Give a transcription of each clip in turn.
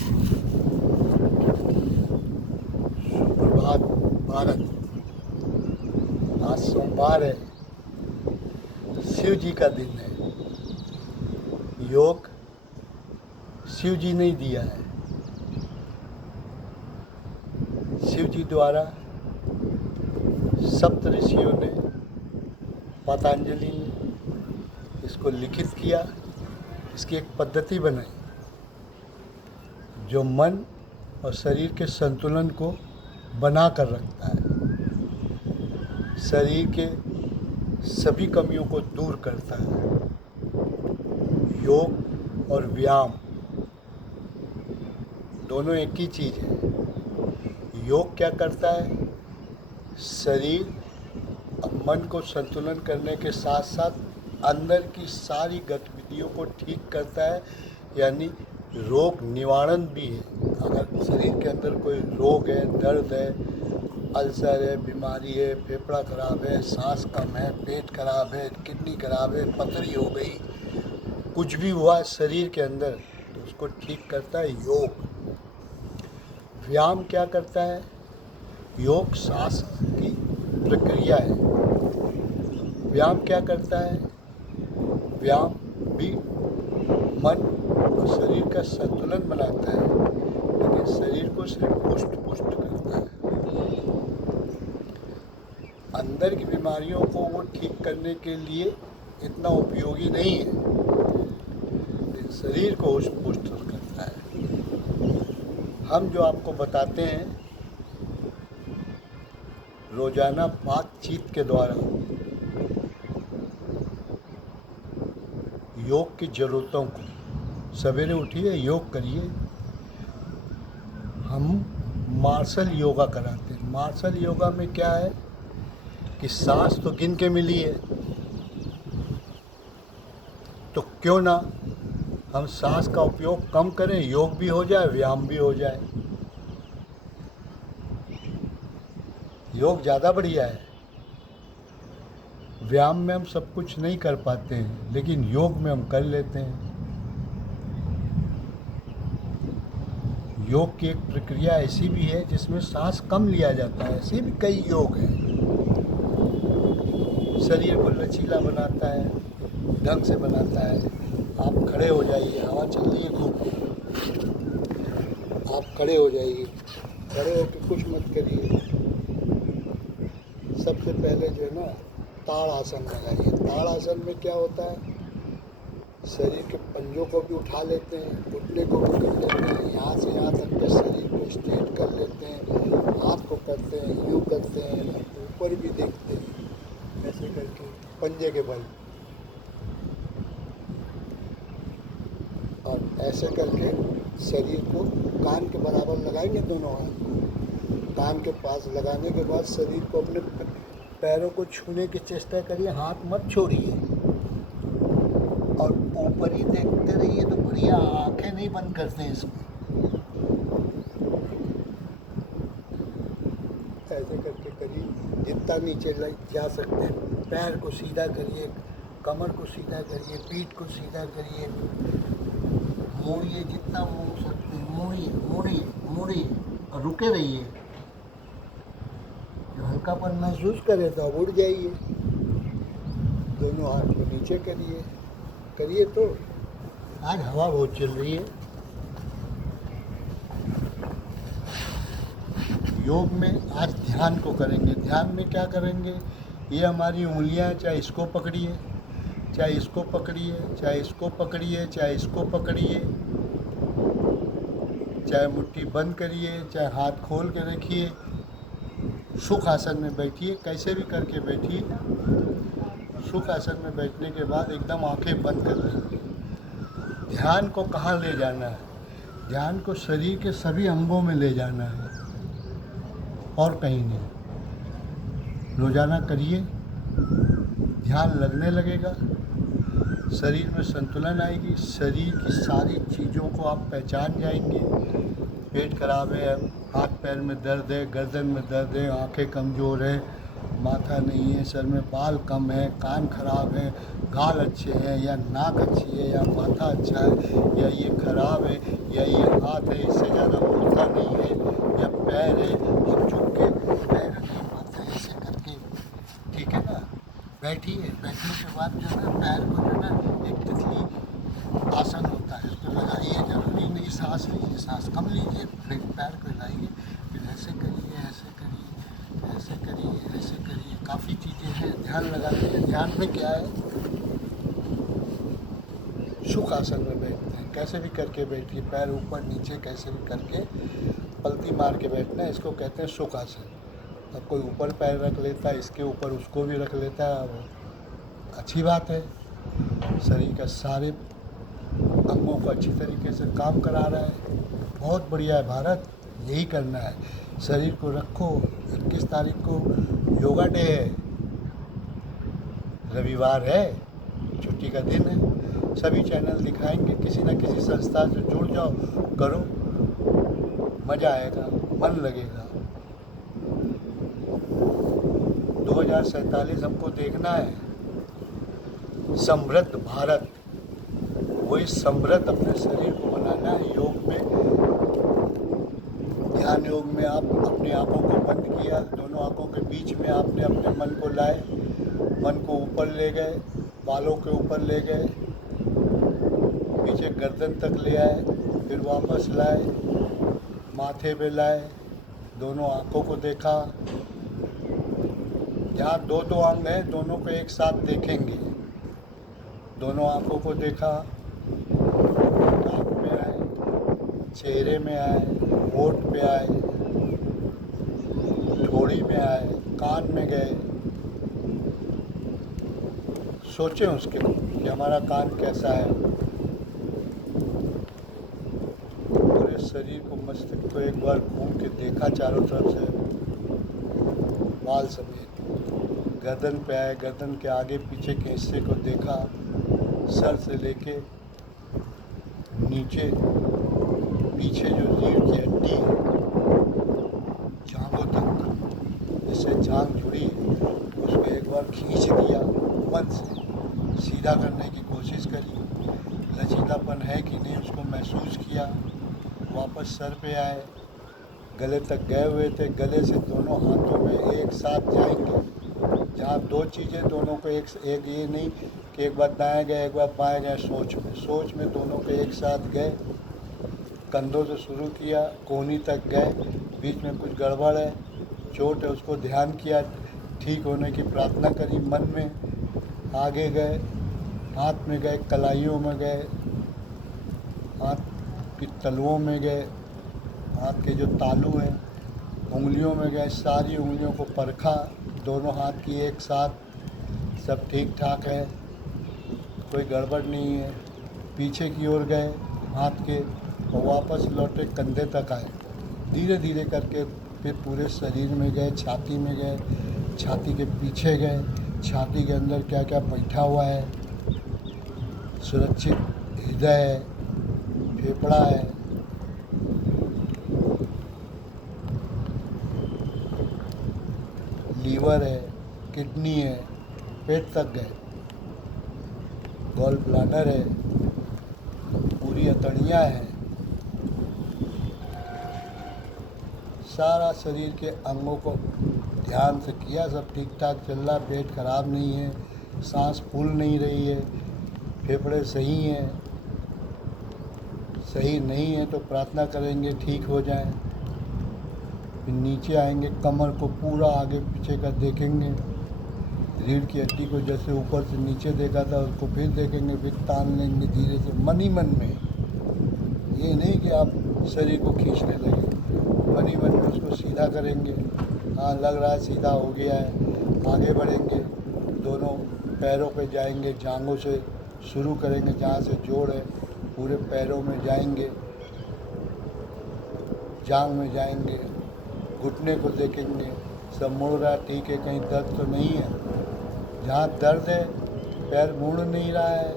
सुप्रभात भारत। आज सोमवार है, शिव जी का दिन है। योग शिव जी ने ही दिया है। शिव जी द्वारा सप्त ऋषियों ने, पतंजलि ने इसको लिखित किया। इसकी एक पद्धति बनाई जो मन और शरीर के संतुलन को बना कर रखता है, शरीर के सभी कमियों को दूर करता है। योग और व्यायाम दोनों एक ही चीज़ है। योग क्या करता है? शरीर और मन को संतुलन करने के साथ साथ अंदर की सारी गतिविधियों को ठीक करता है, यानी रोग निवारण भी है। अगर शरीर के अंदर कोई रोग है, दर्द है, अल्सर है, बीमारी है, फेफड़ा खराब है, सांस कम है, पेट खराब है, किडनी खराब है, पथरी हो गई, कुछ भी हुआ शरीर के अंदर, तो उसको ठीक करता है योग। व्यायाम क्या करता है? योग सांस की प्रक्रिया है। व्यायाम क्या करता है? व्यायाम भी मन और शरीर का संतुलन बनाता है, लेकिन शरीर को सिर्फ पुष्ट करता है। अंदर की बीमारियों को वो ठीक करने के लिए इतना उपयोगी नहीं है, लेकिन शरीर को पुष्ट करता है। हम जो आपको बताते हैं रोजाना बातचीत के द्वारा योग की ज़रूरतों को, सवेरे उठिए योग करिए। हम मार्शल योगा कराते हैं। मार्शल योगा में क्या है कि सांस तो गिन के मिली है, तो क्यों ना हम सांस का उपयोग कम करें, योग भी हो जाए, व्यायाम भी हो जाए। योग ज़्यादा बढ़िया है। व्यायाम में हम सब कुछ नहीं कर पाते हैं, लेकिन योग में हम कर लेते हैं। योग की एक प्रक्रिया ऐसी भी है जिसमें सांस कम लिया जाता है। ऐसे भी कई योग हैं। शरीर को लचीला बनाता है, ढंग से बनाता है। आप खड़े हो जाइए, हवा चल रही है खूब, आप खड़े हो जाइए। खड़े होकर कुछ मत करिए। सबसे पहले जो है ना, ताड़ आसन लगाइए। ताड़ आसन में क्या होता है? शरीर के पंजों को भी उठा लेते हैं, घुटने को भी कर लेते हैं, यहाँ से यहाँ तक के शरीर को स्ट्रेट कर लेते हैं, हाथ को करते हैं, यूँ करते हैं, ऊपर भी देखते हैं, ऐसे करके पंजे के बल, और ऐसे करके शरीर को कान के बराबर लगाएंगे दोनों हाथ को। कान के पास लगाने के बाद शरीर को अपने पैरों को छूने की चेष्टा करिए, हाथ मत छोड़िए और ऊपर ही देखते रहिए। तो बढ़िया, आंखें नहीं बंद करते हैं इसमें। ऐसे करके करिए, जितना नीचे जा सकते हैं। पैर को सीधा करिए, कमर को सीधा करिए, पीठ को सीधा करिए, मोड़िए जितना मोड़ सकते हैं, मोड़िए मोड़िए मोड़िए और रुके रहिए। जो हल्कापन महसूस करे तो अब उड़ जाइए। दोनों हाथ को नीचे करिए। तो आज हवा बहुत चल रही है। योग में आज ध्यान को करेंगे। ध्यान में क्या करेंगे? ये हमारी उंगलियां, चाहे इसको पकड़िए, चाहे इसको पकड़िए, चाहे इसको पकड़िए, चाहे इसको पकड़िए, चाहे मुट्ठी बंद करिए, चाहे हाथ खोल के रखिए। सुख आसन में बैठिए, कैसे भी करके बैठिए। सुख आसन में बैठने के बाद एकदम आंखें बंद कर लीजिए। ध्यान को कहाँ ले जाना है? ध्यान को शरीर के सभी अंगों में ले जाना है और कहीं नहीं। रोजाना करिए, ध्यान लगने लगेगा, शरीर में संतुलन आएगी, शरीर की सारी चीज़ों को आप पहचान जाएंगे। पेट खराब है, हाथ पैर में दर्द है, गर्दन में दर्द है, आंखें कमज़ोर है, माथा नहीं है, सर में बाल कम है, कान खराब है, गाल अच्छे हैं या नाक अच्छी है या माथा अच्छा है या ये खराब है या ये हाथ है इससे ज़्यादा मुड़ता नहीं है, या पैर है अब झुक के पैर नहीं मुड़ता है ऐसे करके, ठीक है ना। बैठिए, बैठने के बाद जो है ना पैर को जो है ना एक तितली आसन होता है उसको लगाइए, जरूरी नहीं सांस लीजिए, सांस कम लीजिए, फिर पैर को हिलाइए, फिर ऐसे करिए, ऐसे करिए, ऐसे करिए, ऐसे करिए, काफ़ी चीज़ें हैं। ध्यान लगाते हैं, ध्यान में क्या है, सुख आसन में बैठते हैं, कैसे भी करके बैठिए, पैर ऊपर नीचे कैसे भी करके पलटी मार के बैठना है, इसको कहते हैं सुख आसन। अब कोई ऊपर पैर रख लेता है, इसके ऊपर उसको भी रख लेता है, वो अच्छी बात है, शरीर का सारे अंगों को अच्छी तरीके से काम करा रहा है, बहुत बढ़िया है भारत, यही करना है। शरीर को रखो। 21 तारीख को योगा डे है, रविवार है, छुट्टी का दिन है, सभी चैनल दिखाएंगे, किसी न किसी संस्था से जुड़ जाओ, करो, मज़ा आएगा, मन लगेगा। 2047 हमको देखना है, समृद्ध भारत, वही समृद्ध अपने शरीर को बनाना है। योग में, ध्यान योग में आप अपनी आँखों को बंद किया, दोनों आँखों के बीच में आपने अपने मन को लाए, मन को ऊपर ले गए, बालों के ऊपर ले गए, पीछे गर्दन तक ले आए, फिर वापस लाए, माथे पे लाए, दोनों आँखों को देखा, जहाँ दो दो अंग हैं दोनों को एक साथ देखेंगे, दोनों आँखों को देखा, नाक में आए, चेहरे में आए, होठ पे आए, ठोड़ी में आए, कान में गए, सोचें उसके कि हमारा कान कैसा है, पूरे शरीर को, मस्तिष्क को एक बार घूम के देखा चारों तरफ से, बाल समेत, गर्दन पे आए, गर्दन के आगे पीछे के हिस्से को देखा, सर से लेके नीचे पीछे जो रीढ़ की हड्डी है जांघों तक, जिससे जांघ जुड़ी उसको एक बार खींच दिया, मन से सीधा करने की कोशिश करी, लचीलापन है कि नहीं उसको महसूस किया, वापस सर पे आए, गले तक गए हुए थे, गले से दोनों हाथों में एक साथ जाएंगे, जहाँ दो चीज़ें दोनों को एक ये नहीं कि एक बार दाएं गए एक बार बाएं गए, सोच में दोनों को एक साथ गए, कंधों से शुरू किया, कोहनी तक गए, बीच में कुछ गड़बड़ है, चोट है, उसको ध्यान किया, ठीक होने की प्रार्थना करी मन में, आगे गए, हाथ में गए, कलाइयों में गए, हाथ की तलुओं में गए, हाथ के जो तालू हैं उंगलियों में गए, सारी उंगलियों को परखा, दोनों हाथ की एक साथ, सब ठीक ठाक है, कोई गड़बड़ नहीं है, पीछे की ओर गए हाथ के और वापस लौटे, कंधे तक आए, धीरे धीरे करके फिर पूरे शरीर में गए, छाती में गए, छाती के पीछे गए, छाती के अंदर क्या क्या बैठा हुआ है, सुरक्षित हृदय है, फेफड़ा है, लीवर है, किडनी है, पेट तक गए, गॉल ब्लैडर है, पूरी अतड़ियाँ हैं, सारा शरीर के अंगों को ध्यान से किया, सब ठीक ठाक चल रहा, पेट खराब नहीं है, सांस फूल नहीं रही है, फेफड़े सही हैं, सही नहीं है तो प्रार्थना करेंगे ठीक हो जाए। फिर नीचे आएंगे, कमर को पूरा आगे पीछे का देखेंगे, रीढ़ की हड्डी को जैसे ऊपर से नीचे देखा था उसको फिर देखेंगे, फिर तान लेंगे धीरे से, मन ही मन में, ये नहीं कि आप शरीर को खींचने लगे, मन ही मन में उसको सीधा करेंगे, हाँ लग रहा है सीधा हो गया है, आगे बढ़ेंगे, दोनों पैरों पे जाएंगे, जांघों से शुरू करेंगे, जहाँ से जोड़ है पूरे पैरों में जाएंगे, जांघ में जाएंगे, घुटने को देखेंगे, सब मुड़ रहा है ठीक है, कहीं दर्द तो नहीं है, जहाँ दर्द है, पैर मुड़ नहीं रहा है,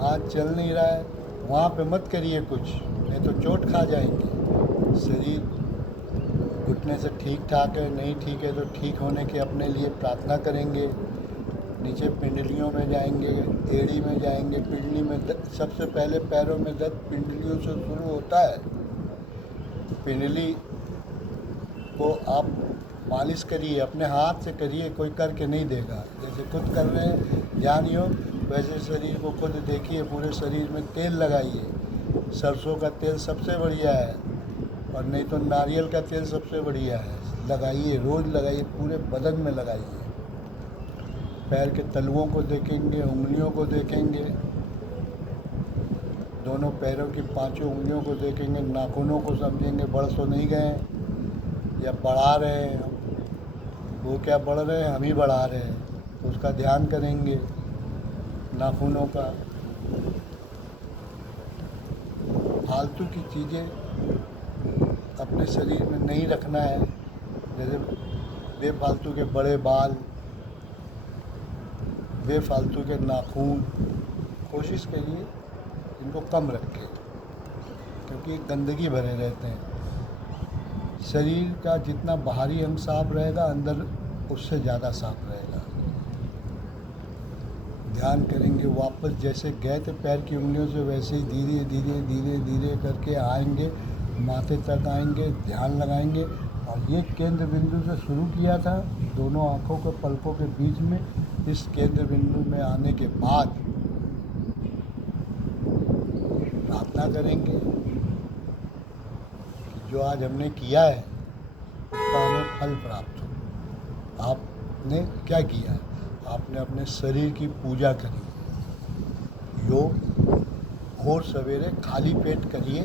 हाथ चल नहीं रहा है, वहाँ पे मत करिए कुछ, नहीं तो चोट खा जाएंगे। शरीर घुटने से ठीक ठाक है, नहीं ठीक है तो ठीक होने की अपने लिए प्रार्थना करेंगे, नीचे पिंडलियों में जाएंगे, एड़ी में जाएंगे, पिंडली में सबसे पहले पैरों में दर्द पिंडलियों से शुरू होता है। पिंडली को आप मालिश करिए, अपने हाथ से करिए, कोई करके नहीं देगा। जैसे खुद कर रहे हैं ध्यान योग, वैसे शरीर को खुद देखिए, पूरे शरीर में तेल लगाइए। सरसों का तेल सबसे बढ़िया है, और नहीं तो नारियल का तेल सबसे बढ़िया है। लगाइए, रोज़ लगाइए, पूरे बदन में लगाइए। पैर के तलुओं को देखेंगे, उंगलियों को देखेंगे, दोनों पैरों की पांचों उंगलियों को देखेंगे, नाखूनों को समझेंगे बढ़ तो नहीं गए या बढ़ा रहे हैं। वो क्या बढ़ रहे हैं, हम ही बढ़ा रहे हैं, तो उसका ध्यान करेंगे नाखूनों का। फालतू की चीज़ें अपने शरीर में नहीं रखना है, जैसे बेफालतू के बड़े बाल, बेफालतू के नाखून, कोशिश करिए इनको कम रखें, क्योंकि गंदगी भरे रहते हैं। शरीर का जितना बाहरी अंग साफ रहेगा, अंदर उससे ज़्यादा साफ रहेगा। ध्यान करेंगे, वापस जैसे गए थे पैर की उंगलियों से, वैसे ही धीरे धीरे धीरे धीरे करके आएंगे, माथे तक आएंगे, ध्यान लगाएंगे। और ये केंद्र बिंदु से शुरू किया था, दोनों आँखों के पलकों के बीच में। इस केंद्र बिंदु में आने के बाद प्रार्थना करेंगे कि जो आज हमने किया है उसका हमें फल प्राप्त हो। आपने क्या किया? आपने अपने शरीर की पूजा करी। योग भोर सवेरे खाली पेट करिए,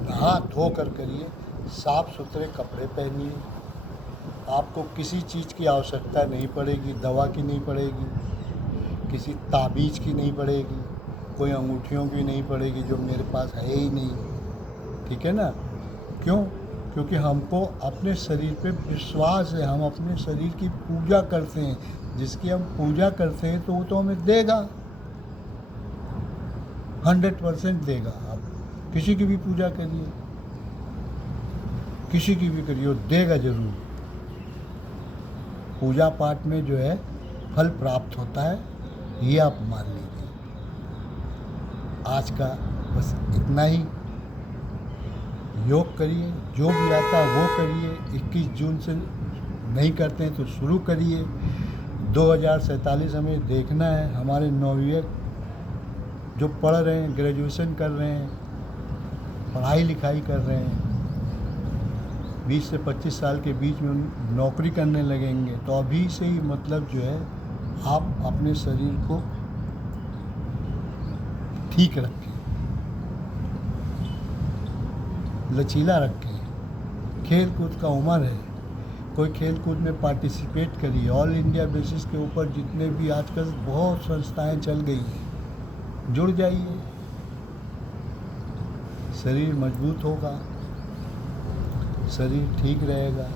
नहा धो कर करिए, साफ सुथरे कपड़े पहनिए। आपको किसी चीज़ की आवश्यकता नहीं पड़ेगी, दवा की नहीं पड़ेगी, किसी ताबीज़ की नहीं पड़ेगी, कोई अंगूठियों की नहीं पड़ेगी, जो मेरे पास है ही नहीं। ठीक है ना? क्यों? क्योंकि हमको अपने शरीर पे विश्वास है, हम अपने शरीर की पूजा करते हैं। जिसकी हम पूजा करते हैं तो वो तो हमें देगा, 100% देगा। आप किसी की भी पूजा करिए, किसी की भी करिए, वो देगा ज़रूर। पूजा पाठ में जो है फल प्राप्त होता है, ये आप मान लीजिए। आज का बस इतना ही। योग करिए, जो भी आता है वो करिए। 21 जून से नहीं करते हैं तो शुरू करिए। 2047 हमें देखना है। हमारे नवयुवक जो पढ़ रहे हैं, ग्रेजुएशन कर रहे हैं, पढ़ाई लिखाई कर रहे हैं, 20 से 25 साल के बीच में नौकरी करने लगेंगे, तो अभी से ही मतलब जो है आप अपने शरीर को ठीक रखें, लचीला रखें। खेल कूद का उम्र है, कोई खेल कूद में पार्टिसिपेट करिए। ऑल इंडिया बेसिस के ऊपर जितने भी आजकल बहुत संस्थाएं चल गई हैं, जुड़ जाइए। शरीर मजबूत होगा, शरीर ठीक रहेगा।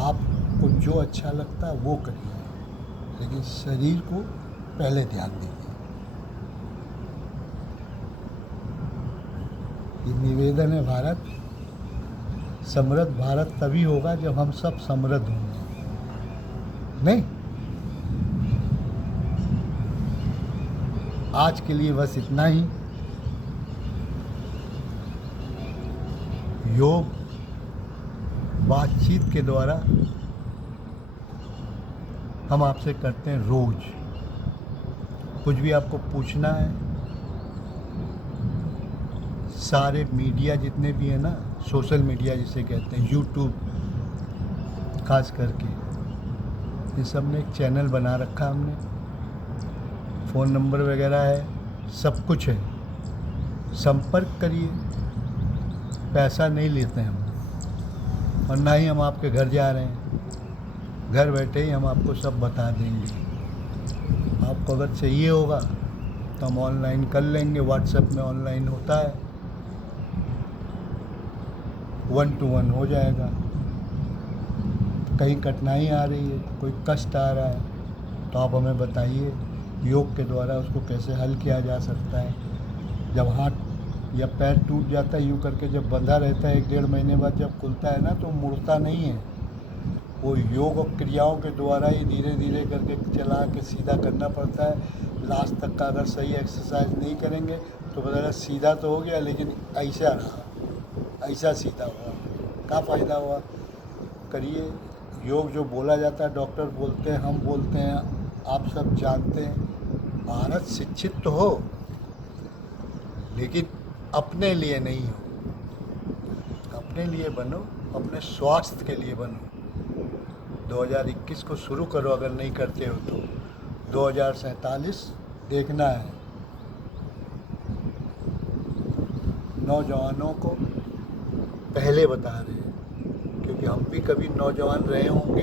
आपको जो अच्छा लगता है वो करिए, लेकिन शरीर को पहले ध्यान दीजिए। ये निवेदन है। भारत समृद्ध भारत तभी होगा जब हम सब समृद्ध होंगे। नहीं, आज के लिए बस इतना ही। योग बातचीत के द्वारा हम आपसे करते हैं रोज। कुछ भी आपको पूछना है, सारे मीडिया जितने भी है ना, सोशल मीडिया जिसे कहते हैं, यूट्यूब खास करके, ये सब में एक चैनल बना रखा हमने। फ़ोन नंबर वगैरह है, सब कुछ है। संपर्क करिए। पैसा नहीं लेते हैं हम, और ना ही हम आपके घर जा रहे हैं। घर बैठे ही हम आपको सब बता देंगे। आपको अगर चाहिए होगा तो हम ऑनलाइन कर लेंगे, व्हाट्सएप में ऑनलाइन होता है, 1 to 1 हो जाएगा। कहीं कठिनाई आ रही है, कोई कष्ट आ रहा है, तो आप हमें बताइए। योग के द्वारा उसको कैसे हल किया जा सकता है। जब हाथ या पैर टूट जाता है, यूँ करके जब बंधा रहता है, 1-1.5 महीने बाद जब खुलता है ना, तो मुड़ता नहीं है, वो योग और क्रियाओं के द्वारा ही धीरे धीरे करके चला के सीधा करना पड़ता है। लास्ट तक का अगर सही एक्सरसाइज नहीं करेंगे तो पता चला सीधा तो हो गया लेकिन ऐसा रहा, ऐसा सीधा हुआ, क्या फ़ायदा हुआ। करिए। योग जो बोला जाता है, डॉक्टर बोलते हैं, हम बोलते हैं, आप सब जानते हैं। भारत शिक्षित तो हो लेकिन अपने लिए नहीं हो। अपने लिए बनो, अपने स्वास्थ्य के लिए बनो। 2021 को शुरू करो, अगर नहीं करते हो तो 2047 देखना है। नौजवानों को पहले बता रहे हैं, क्योंकि हम भी कभी नौजवान रहे होंगे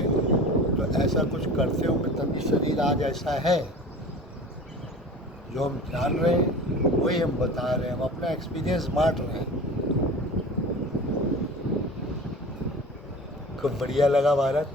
तो ऐसा कुछ करते होंगे तभी शरीर आज ऐसा है। जो हम जान रहे हैं वही हम बता रहे हैं, हम अपना एक्सपीरियंस बांट रहे हैं। खूब बढ़िया लगा भारत।